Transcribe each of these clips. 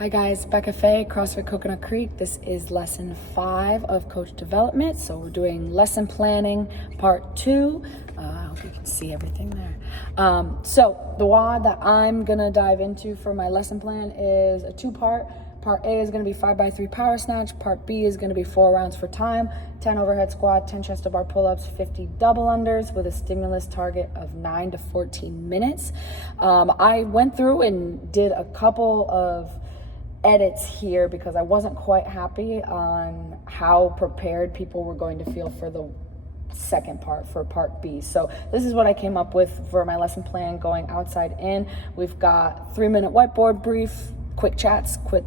Hi guys, Bekah Fay, CrossFit Coconut Creek. This is lesson 5 of coach development. So we're doing lesson planning part 2. I hope you can see everything there. So the WOD that I'm gonna dive into for my lesson plan is a 2-part. Part A is gonna be 5x3 power snatch. Part B is gonna be 4 rounds for time, 10 overhead squat, 10 chest to bar pull-ups, 50 double unders with a stimulus target of 9 to 14 minutes. I went through and did a couple of edits here because I wasn't quite happy on how prepared people were going to feel for the second part, for part B. So this is what I came up with for my lesson plan going outside in. We've got 3-minute whiteboard brief, quick chats, quick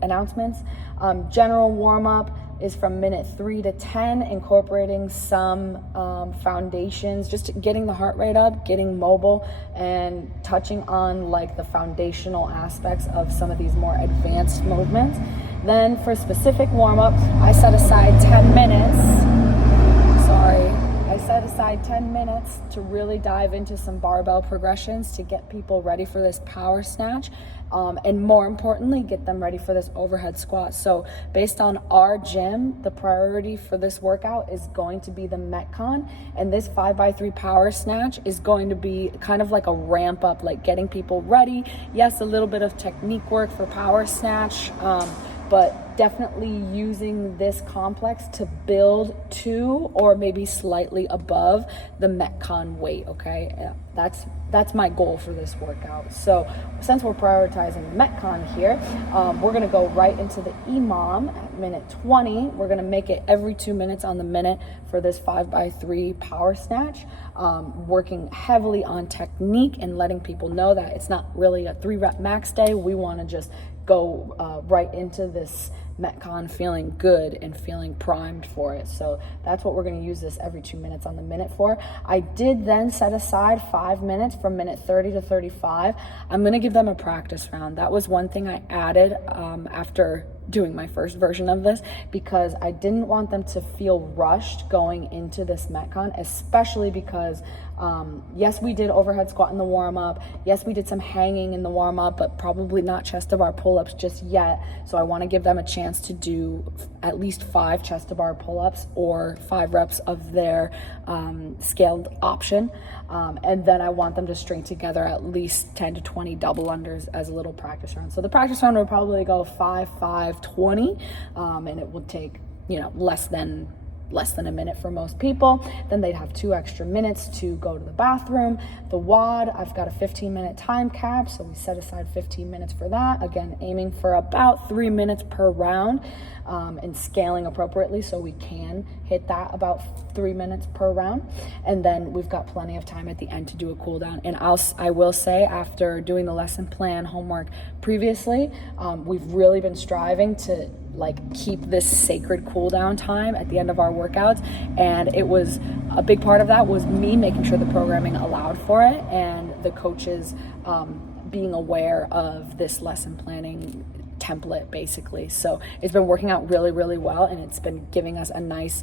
announcements. General warm-up is from minute 3 to 10, incorporating some foundations, just getting the heart rate up, getting mobile, and touching on like the foundational aspects of some of these more advanced movements. Then for specific warm-ups, I set aside 10 minutes to really dive into some barbell progressions to get people ready for this power snatch, and more importantly, get them ready for this overhead squat. So based on our gym, the priority for this workout is going to be the Metcon, and this 5x3 power snatch is going to be kind of like a ramp up, like getting people ready. Yes, a little bit of technique work for power snatch, but definitely using this complex to build to or maybe slightly above the Metcon weight, okay? Yeah, that's my goal for this workout. So since we're prioritizing Metcon here, we're gonna go right into the EMOM at minute 20. We're gonna make it every 2 minutes on the minute for this 5x3 power snatch, working heavily on technique and letting people know that it's not really a 3-rep max day. We wanna just go right into this Metcon feeling good and feeling primed for it. So that's what we're going to use this every 2 minutes on the minute for. I did then set aside 5 minutes from minute 30 to 35. I'm going to give them a practice round. That was one thing I added after doing my first version of this, because I didn't want them to feel rushed going into this Metcon, especially because yes, we did overhead squat in the warm-up. Yes, we did some hanging in the warm-up, but probably not chest to bar pull-ups just yet. So I want to give them a chance to do at least 5 chest to bar pull-ups or 5 reps of their scaled option. And then I want them to string together at least 10 to 20 double unders as a little practice round. So the practice round would probably go 5, 5, 20, and it would take, less than a minute for most people. Then they'd have 2 extra minutes to go to the bathroom. The WOD, I've got a 15-minute time cap, so we set aside 15 minutes for that. Again, aiming for about 3 minutes per round, and scaling appropriately so we can hit that about 3 minutes per round. And then we've got plenty of time at the end to do a cool down. And I will say, after doing the lesson plan homework previously, we've really been striving to keep this sacred cool down time at the end of our workouts, and it was a big part of that was me making sure the programming allowed for it, and the coaches being aware of this lesson planning template basically. So it's been working out really, really well, and it's been giving us a nice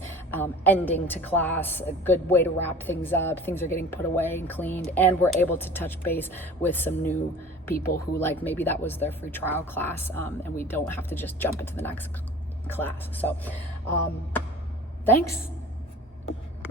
ending to class, a good way to wrap things up. Things are getting put away and cleaned, and we're able to touch base with some new people who maybe that was their free trial class, and we don't have to just jump into the next class. So thanks.